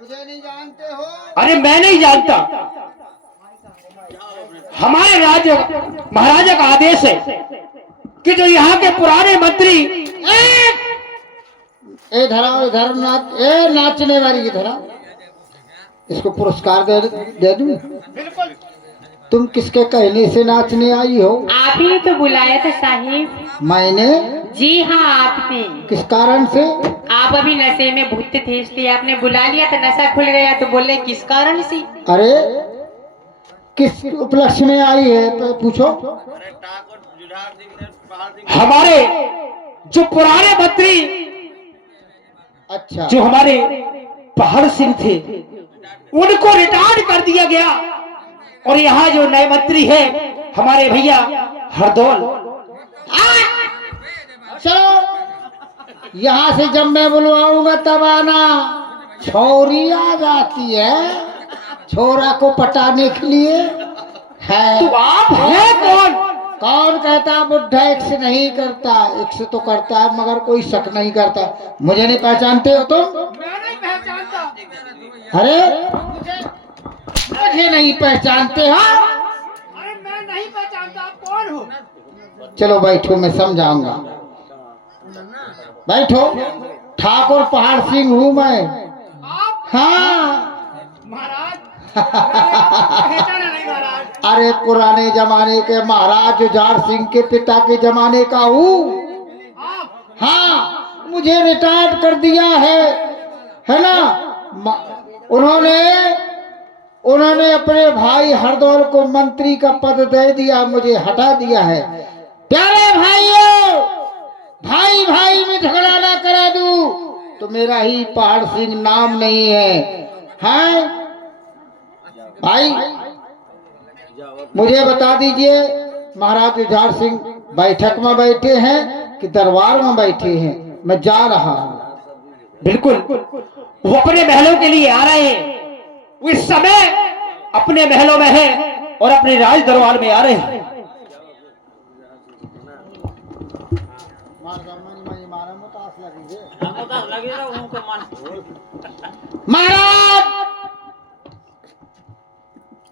मुझे नहीं जानते हो? अरे मैं नहीं जानता, हमारे राज्य महाराजा का आदेश है कि जो यहाँ के पुराने मंत्री ए धरा इधर नाचने वाली की धरा, इसको पुरस्कार दे दूं। बिल्कुल। तुम किसके कहने से नाचने आई हो? आप ही तो बुलाया था साहिब। मैंने? जी हाँ आपने। किस कारण से? आप अभी नशे में भूते थे इसलिए आपने बुला लिया था, नशा खुल गया तो बोले किस कारण से। अरे किस उपलक्ष्य में आई है तो पूछो। हमारे जो पुराने मंत्री, अच्छा, जो हमारे पहाड़ सिंह थे उनको रिटायर्ड कर दिया गया और यहाँ जो नए मंत्री है हमारे भैया हरदौल। चलो यहाँ से जब मैं बुलवाऊंगा तब आना। छोरी आ जाती है छोरा को पटाने के लिए है। तो आप हैं कौन? कौन कहता बुढ़ा एक्स नहीं करता? एक्स तो करता है मगर कोई शक नहीं करता। मुझे नहीं पहचानते हो तुम? मैं नहीं पहचानता। अरे मुझे नहीं पहचानते हो? अरे मैं नहीं पहचानता, आप कौन हो? चलो बैठो, मैं समझाऊंगा। बैठो। ठाकुर पहाड़ सिंह हूँ मैं। आप? हाँ महाराज पहचाना नहीं महाराज। अरे पुराने जमाने के महाराज जुझार सिंह के पिता के जमाने का हूँ। आप? हाँ, मुझे रिटायर्ड कर दिया है ना। उन्होंने अपने भाई हरदौल को मंत्री का पद दे दिया, मुझे हटा दिया है। प्यारे भाइयों, भाई भाई में झगड़ा ना करा दूं तो मेरा ही पहाड़ सिंह नाम नहीं है। हैं भाई, मुझे बता दीजिए महाराज जुझार सिंह बैठक में बैठे हैं कि दरबार में बैठे हैं? मैं जा रहा हूँ। बिल्कुल, वो अपने महलों के लिए आ रहे हैं। वो इस समय अपने महलों में है और अपने राज दरबार में आ रहे हैं। महाराज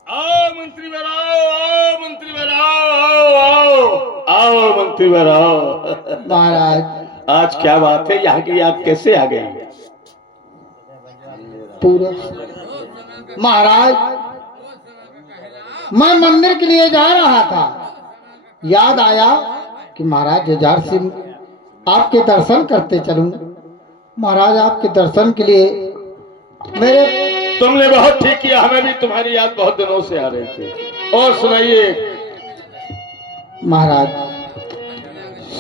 आओ मंत्री वर आओ मंत्री वर आओ मंत्री वर आओ। महाराज आज क्या बात है, यहाँ की याद कैसे आ गई? पूरा महाराज, मैं मंदिर के लिए जा रहा था, याद आया कि महाराज जुझार सिंह आपके दर्शन करते चलूं। महाराज आपके दर्शन के लिए मेरे। तुमने बहुत ठीक किया, हमें भी तुम्हारी याद बहुत दिनों से आ रही थी। और सुनाइए। महाराज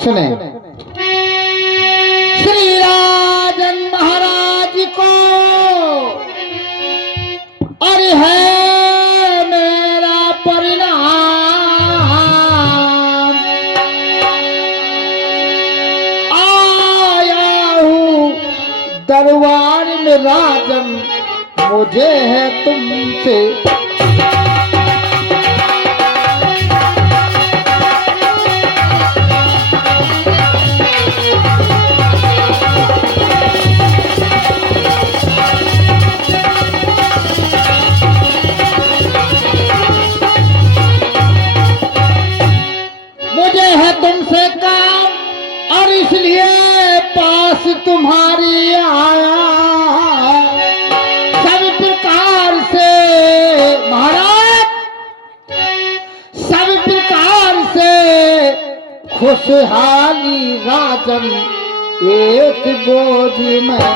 सुने, श्री राजन महाराज को अरे है मेरा परिणाम, आया हूँ दरबार में राजन, मुझे है तुमसे तुमसे काम और इसलिए पास तुम्हारी आया। सब प्रकार से महाराज, सब प्रकार से खुशहाली राजन एक बोझ में।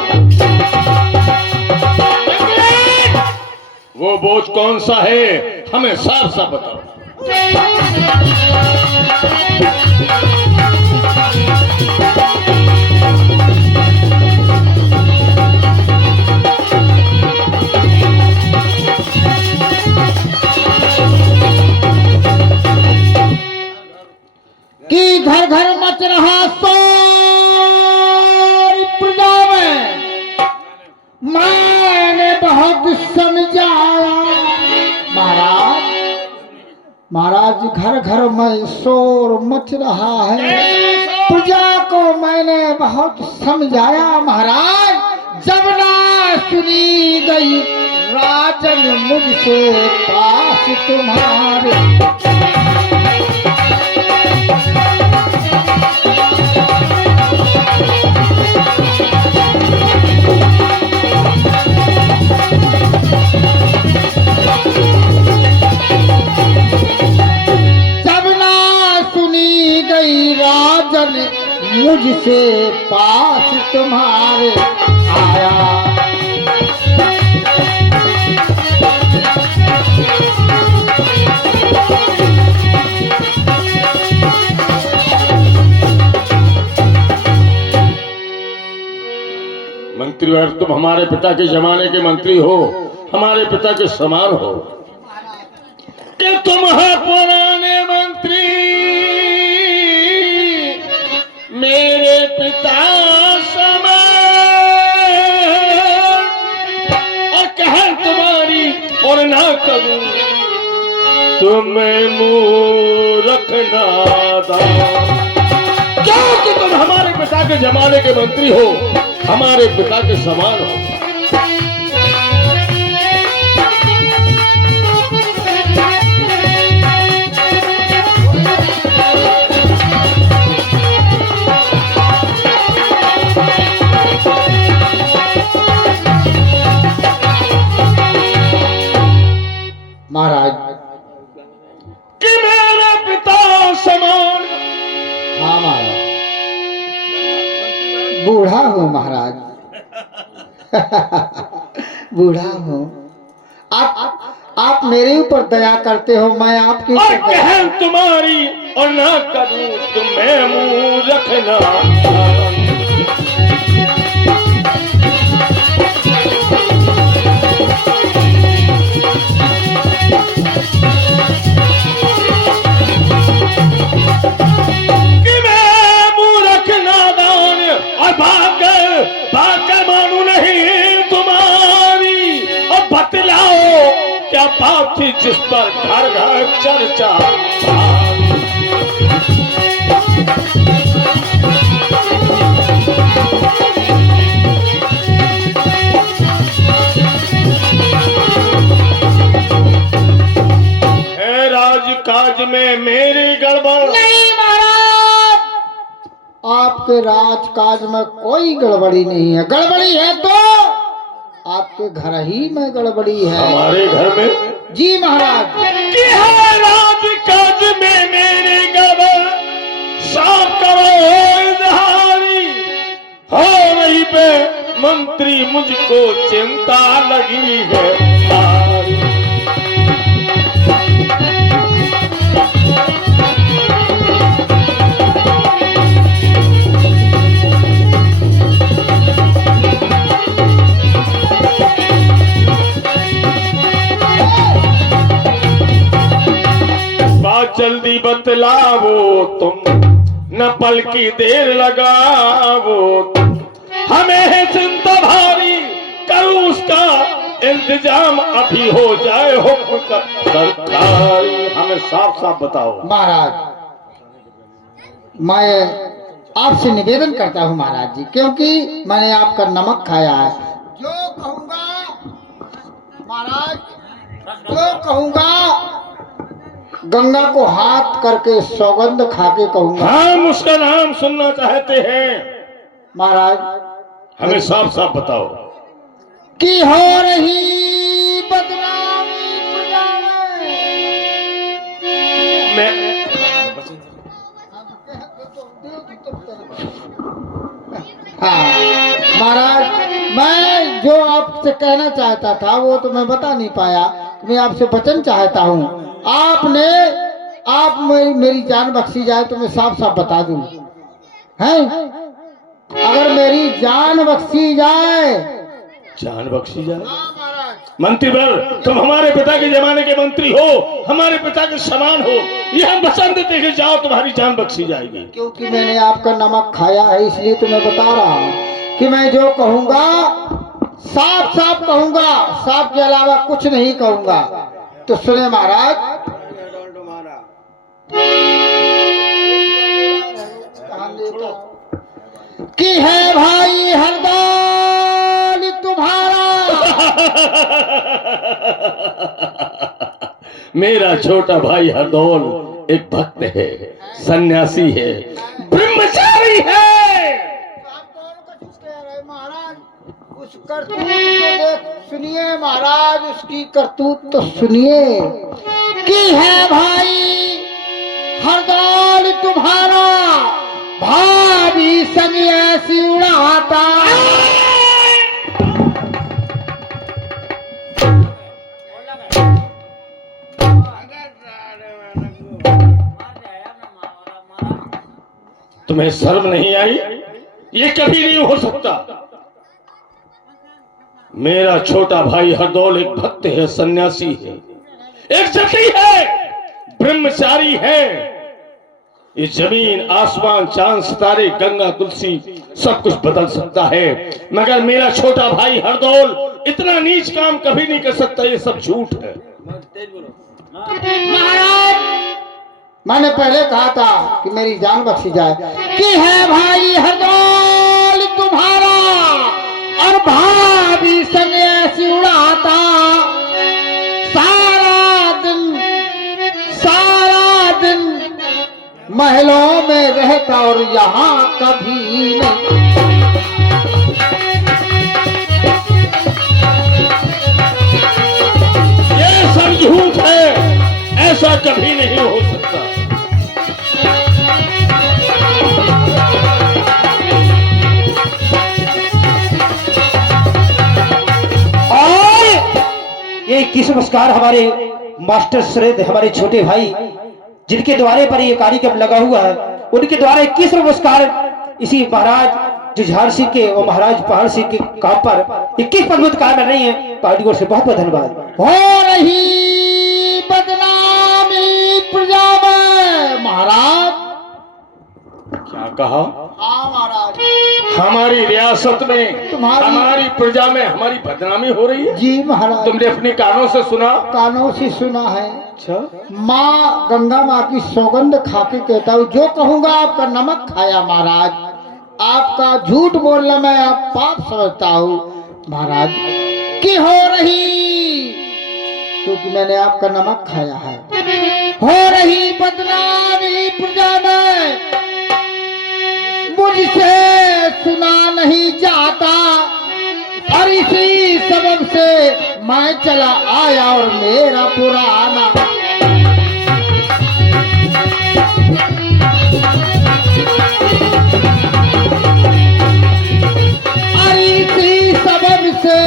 वो बोझ कौन सा है, हमें साफ साफ बताओ। कि घर घर मच रहा सारी प्रजा में मैंने बहुत समझाया। महाराज, महाराज घर घर में शोर मच रहा है, प्रजा को मैंने बहुत समझाया। महाराज जब ना सुनी राजन मुझसे पास तुम्हारे। जब ना सुनी गई राजन मुझसे पास तुम्हारे आया। मंत्रीवर, तुम हमारे पिता के जमाने के मंत्री हो, हमारे पिता के समान हो। कि तुम हो पुराने मंत्री, मेरे पिता समान, और कह तुम्हारी और ना करूं तुम्हें मूर्ख नादान। क्योंकि तुम हमारे पिता के जमाने के मंत्री हो, हमारे पिता के समान हो। महाराज कि मेरे पिता समान। हाँ महाराज, बूढ़ा हूँ महाराज। बूढ़ा हूँ। आप मेरे ऊपर दया करते हो, मैं आपके और ऊपर कह तुम्हारी और ना करूं तुम्हें मुंह रखना। कि मैं मूर्ख नादान और भाग मानू नहीं तुम्हारी। और बतलाओ क्या बात थी जिस पर घर घर चर्चा। है राजकाज में मेरी गड़बड़ नहीं महाराज, आपके राजकाज में कोई गड़बड़ी नहीं है। गड़बड़ी है तो आपके घर ही में गड़बड़ी है। हमारे घर में जी महाराज। कि है राजकाज में मेरी गड़बड़, साफ करो इजहारी। हो रही पे मंत्री मुझको चिंता लगी है सारी। बात जल्दी बतलावो तुम, न पल की देर लगावो। हमें है चिंता भारी, करूं उसका इंतजाम अभी हो जाए हुक्म का सरकारी। हमें साफ साफ बताओ। महाराज, मैं आपसे निवेदन करता हूँ महाराज जी, क्योंकि मैंने आपका नमक खाया है। जो कहूँगा महाराज, जो कहूँगा गंगा को हाथ करके सौगंध खाके कहूँगा। हम उसका नाम सुनना चाहते हैं। महाराज, हमें साफ साफ बताओ। कि हो रही बदनामी प्रजा में। मैं हाँ महाराज, मैं जो आपसे कहना चाहता था वो तो मैं बता नहीं पाया। मैं आपसे वचन चाहता हूँ। आप मेरी जान बख्शी जाए तो मैं साफ साफ बता दूं, हैं? अगर मेरी जान बख्शी जाए, जान बख्शी जाए। मंत्रीवर, तुम हमारे पिता के जमाने के मंत्री हो, हमारे पिता के समान हो। ये हम वचन देते हैं, जाओ तुम्हारी जान बख्शी जाएगी। क्योंकि मैंने आपका नमक खाया है इसलिए तो मैं बता रहा हूँ कि मैं जो कहूँगा साफ साफ कहूँगा, साफ के अलावा कुछ नहीं कहूँगा। तो सुने महाराज। कि है भाई हरदाल तुम्हारा। मेरा छोटा भाई हरदौल एक भक्त है, सन्यासी है, ब्रह्मचारी है। आप कौन कुछ कह रहे महाराज? उस करतूत को देख सुनिए महाराज, उसकी करतूत तो सुनिए। की है भाई हरदौल तुम्हारा भाभी संग ऐसी उड़ाता। तुम्हें शर्म नहीं आई? ये कभी नहीं हो सकता। मेरा छोटा भाई हरदौल एक भक्त है, सन्यासी है, एक जति है, ब्रह्मचारी है। ये जमीन आसमान चांद सितारे गंगा तुलसी सब कुछ बदल सकता है, मगर मेरा छोटा भाई हरदौल इतना नीच काम कभी नहीं कर सकता। ये सब झूठ है। महाराज मैंने पहले कहा था कि मेरी जान बख्शी जाए। कि है भाई हरदौल तुम्हारा और भाभी संग ऐसी उड़ाता। सारा दिन महलों में रहता और यहाँ कभी नहीं। ये सब झूठ है, ऐसा कभी नहीं हो सकता। ये 21 नमस्कार हमारे मास्टर श्रेष्ठ हमारे छोटे भाई जिनके द्वारे पर ये कार्यक्रम लगा हुआ है, उनके द्वारा 21 नमस्कार इसी महाराज जुझार सिंह के और महाराज पहाड़ सिंह के काम पर 21 पदकार बन रही है। पार्टी को से बहुत बहुत धन्यवाद। हो रही बदनामी प्रजा में महाराज। क्या कहा? हाँ महाराज। हमारी रियासत में, हमारी प्रजा में हमारी बदनामी हो रही है? जी महाराज। तुमने अपने कानों से सुना? कानों से सुना है। अच्छा। माँ गंगा माँ की सौगंध खा के कहता हूँ, जो कहूँगा आपका नमक खाया महाराज। आपका झूठ बोलना मैं आप पाप समझता हूँ महाराज। की हो रही, क्योंकि मैंने आपका नमक खाया है। हो रही बदनामी प्रजा में, मुझसे सुना नहीं जाता और इसी सबब से मैं चला आया और मेरा पुराना। और इसी सबब से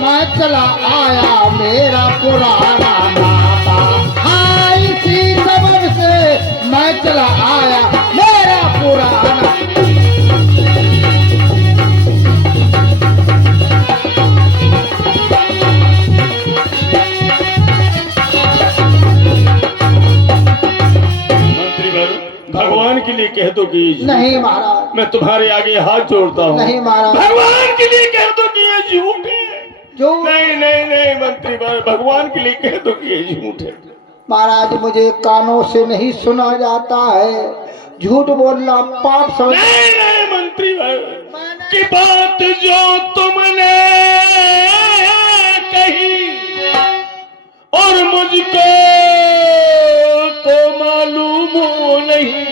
मैं चला आया मेरा पुराना नाता। हाँ इसी सबब से मैं चला आया मेरा पुराना। भगवान के लिए कह दो कि नहीं महाराज। मैं तुम्हारे आगे हाथ जोड़ता हूँ। नहीं महाराज। भगवान के लिए कह दो कि ये झूठ है। जो नहीं नहीं नहीं मंत्री भगवान के लिए कह दो कि ये झूठ है। महाराज मुझे कानों से नहीं सुना जाता है, झूठ बोलना पाप समझ। नहीं नहीं मंत्री की बात जो तुमने कही और मुझको तो मालूम नहीं।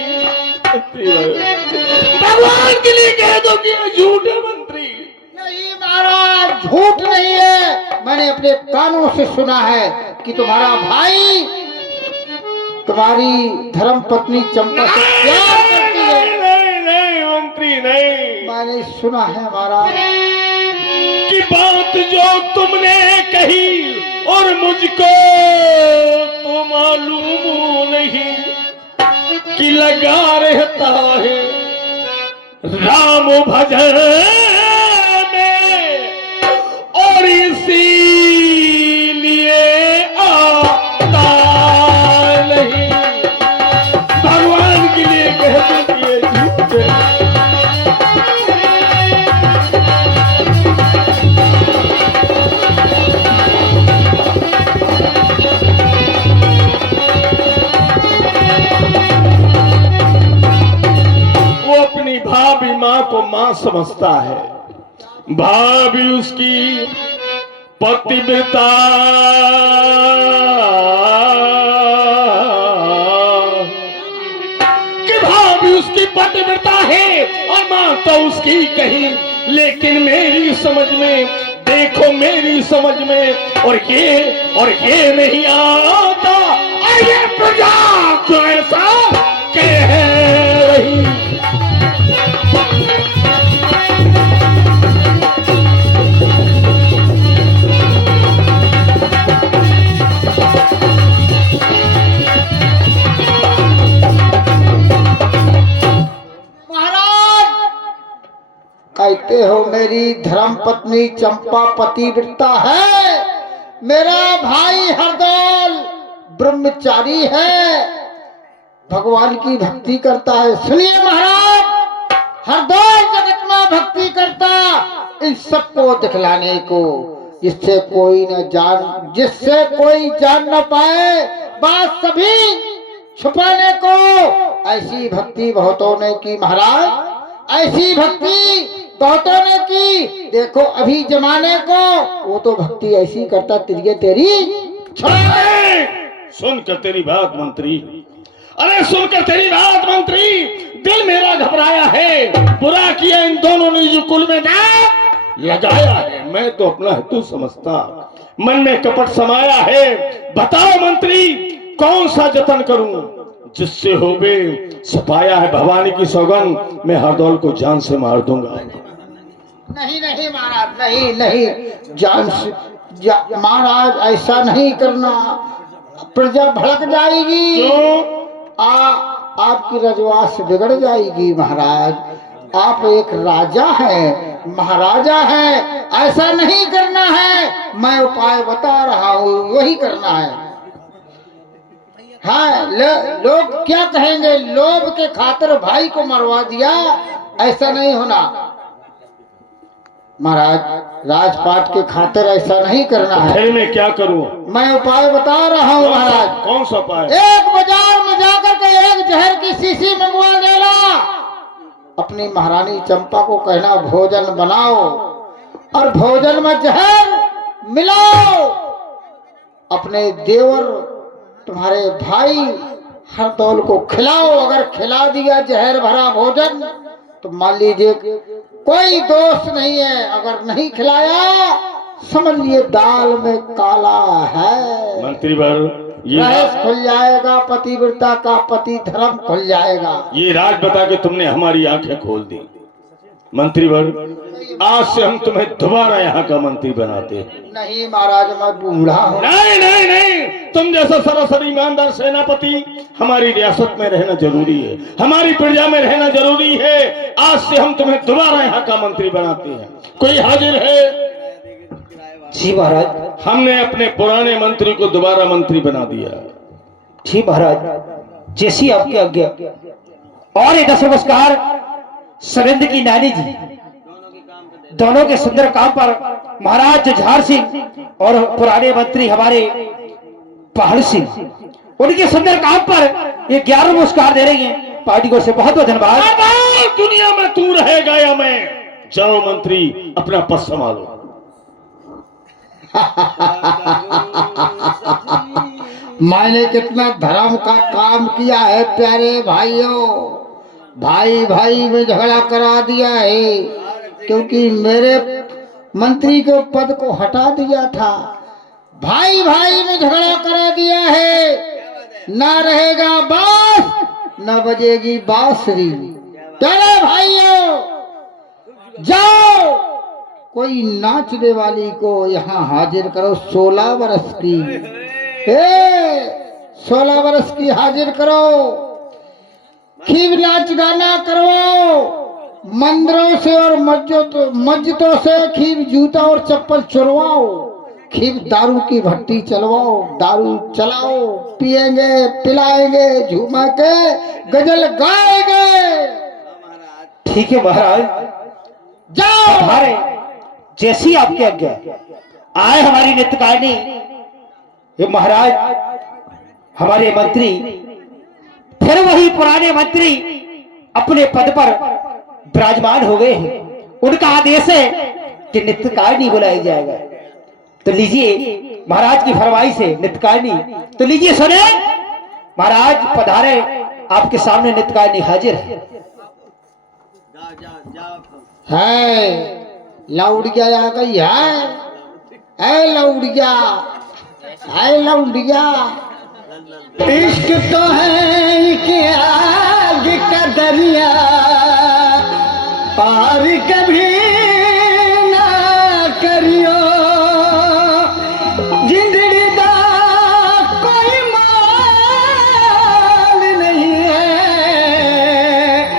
भगवान के लिए कह दो कि ये झूठ है मंत्री। नहीं महाराज झूठ नहीं है, मैंने अपने कानों से सुना है कि तुम्हारा भाई तुम्हारी धर्म पत्नी चंपा से प्यार करती है। नहीं नहीं मंत्री नहीं, मैंने सुना है महाराज कि बात जो तुमने कही और मुझको तो मालूम नहीं कि लगा रहता है राम भजन में और इसीलिए आता नहीं। भगवान के लिए कहते कि झूठ है। अपनी भाभी माँ को माँ समझता है, भाभी उसकी पतिव्रता कि भाभी उसकी पतिव्रता है और मां तो उसकी कहीं, लेकिन मेरी समझ में, देखो मेरी समझ में, और ये नहीं आता, और ये प्रजा क्यों ऐसा कह रही। कहते हो मेरी धर्म पत्नी चंपा पतिव्रता है, मेरा भाई हरदौल ब्रह्मचारी है, भगवान की भक्ति करता है। सुनिए महाराज, हरदौल जगत में भक्ति करता, इन सबको दिखलाने को, जिससे कोई जान न पाए, बात सभी छुपाने को, ऐसी भक्ति बहुतों ने की महाराज, ऐसी भक्ति बहुतों ने की। देखो अभी जमाने को, वो तो भक्ति ऐसी करता तिरिये तेरी सुनकर तेरी बात मंत्री, अरे सुनकर तेरी बात मंत्री, दिल मेरा घबराया है। बुरा किया इन दोनों ने जो कुल में दांव लगाया है, मैं तो अपना हेतु समझता, मन में कपट समाया है। बताओ मंत्री, कौन सा जतन करूं जिससे होवे सपाया है भवानी की सौगंध, मैं हरदौल को जान से मार दूंगा। नहीं नहीं महाराज, नहीं नहीं, जान से महाराज ऐसा नहीं करना, प्रजा भड़क जाएगी। क्यों? आपकी रजवास बिगड़ जाएगी महाराज, आप एक राजा हैं, महाराजा हैं, ऐसा नहीं करना है। मैं उपाय बता रहा हूँ, वही करना है। हाँ, लोग क्या कहेंगे, लोभ के खातिर भाई को मरवा दिया, ऐसा नहीं होना महाराज, राजपाट के खातिर ऐसा नहीं करना है। फिर मैं क्या करूं? मैं उपाय बता रहा हूँ महाराज। कौन सा उपाय? एक बाजार में जाकर के एक जहर की शीशी मंगवा लेना, अपनी महारानी चंपा को कहना भोजन बनाओ, और भोजन में जहर मिलाओ, अपने देवर तुम्हारे भाई हरदौल को खिलाओ। अगर खिला दिया जहर भरा भोजन तो मान लीजिए कोई दोष नहीं है, अगर नहीं खिलाया समझ लिए दाल में काला है। मंत्री वर, ये रहस्य खुल जाएगा, पतिव्रता का पति धर्म खुल जाएगा। ये राज बता के तुमने हमारी आंखें खोल दी। मंत्री वर, आज से हम तुम्हें दोबारा यहाँ का मंत्री बनाते हैं। नहीं महाराज, मैं बूढ़ा हूँ। नहीं नहीं नहीं, तुम जैसा सरासर ईमानदार सेनापति हमारी रियासत में रहना जरूरी है, हमारी प्रजा में रहना जरूरी है। आज से हम तुम्हें दोबारा यहाँ का मंत्री बनाते हैं। कोई हाजिर है? जी महाराज। हमने अपने पुराने मंत्री को दोबारा मंत्री बना दिया। जी महाराज, जैसी आपकी आज्ञा। और ये 10 नमस्कार सुरेंद्र की नानी जी, दोनों के सुंदर काम पर महाराज जुझार सिंह और पुराने मंत्री हमारे पहाड़ सिंह, उनके सुंदर काम पर ये 11 नमस्कार दे रही हैं। पार्टी को से बहुत बहुत धन्यवाद। दुनिया में तू रहेगा या मैं? जाओ मंत्री, अपना पद संभालो। मैंने कितना धर्म का काम किया है प्यारे भाइयों, भाई भाई में झगड़ा करा दिया है, क्योंकि मेरे मंत्री के पद को हटा दिया था। भाई भाई में झगड़ा करा दिया है, ना रहेगा बांस न बजेगी बांसुरी। प्यारे भाइयों, जाओ कोई नाचने वाली को यहाँ हाजिर करो, 16 वर्ष की, 16 वर्ष की हाजिर करो, खूब नाच गाना करवाओ, मंदिरों से और मस्जिदों से खूब जूता और चप्पल चुरवाओ, खूब दारू की भट्टी चलवाओ, दारू चलाओ, पिएंगे पिलाएंगे, झूमा के गजल गाएंगे। ठीक है महाराज, जाओ। हमारे जैसी आपकी आज्ञा। आए हमारी नित्यकारिणी, ये महाराज हमारे मंत्री, फिर वही पुराने मंत्री अपने पद पर विराजमान हो गए हैं। उनका आदेश है कि नित्यकारिणी बुलाई जाएगा। तो लीजिए महाराज की फरमाइश है नित्यकारिणी, तो लीजिए सुने महाराज पधारे, आपके सामने नित्यकारिणी हाजिर है। लौड़िया आ गई है लौड़िया, है लौड़िया। इश्क तो है कि आग का दरिया, पार कभी